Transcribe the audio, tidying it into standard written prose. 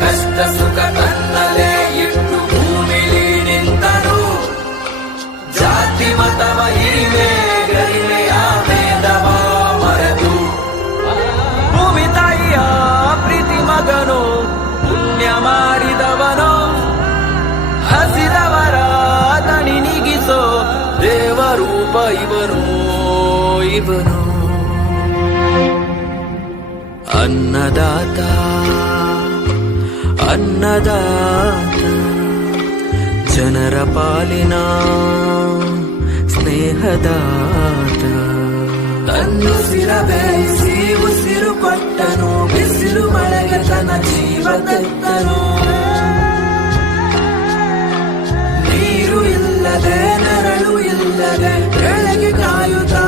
ಕಷ್ಟ ಸುಖ ತನ್ನಲೇ ಇಟ್ಟು ಭೂಮಿಲಿ ನಿಂತನು. ಜಾತಿ ಮತವ ಹಿರಿಮೆ ಗರಿಮೆಯ ಭೇದವ ಮರೆತು ಭೂಮಿ ತಾಯಿಯ ಪ್ರೀತಿ ಮಗನು ಪುಣ್ಯ ಮಾಡಿದವನು. ಹಸಿದವರ ದಣಿ ನೀಗಿಸೋ ದೇವರೂಪ ಇವನು ಇವನು. ಅನ್ನದಾತ ಅನ್ನದಾತ ಜನರ ಪಾಲಿನ ಸ್ನೇಹದಾತ. ತನ್ನುಸಿರ ಬೇಯಿಸಿ ಉಸಿರು ಕೊಟ್ಟನು, ಬಿಸಿಲು ಮಳೆಗೆ ತನ್ನ ಜೀವ ತೆತ್ತನು. ನೀರು ಇಲ್ಲದೆ ನೆರಳು ಇಲ್ಲದೆ ಬೆಳಗ್ಗೆ ಕಾಯುತ್ತಾ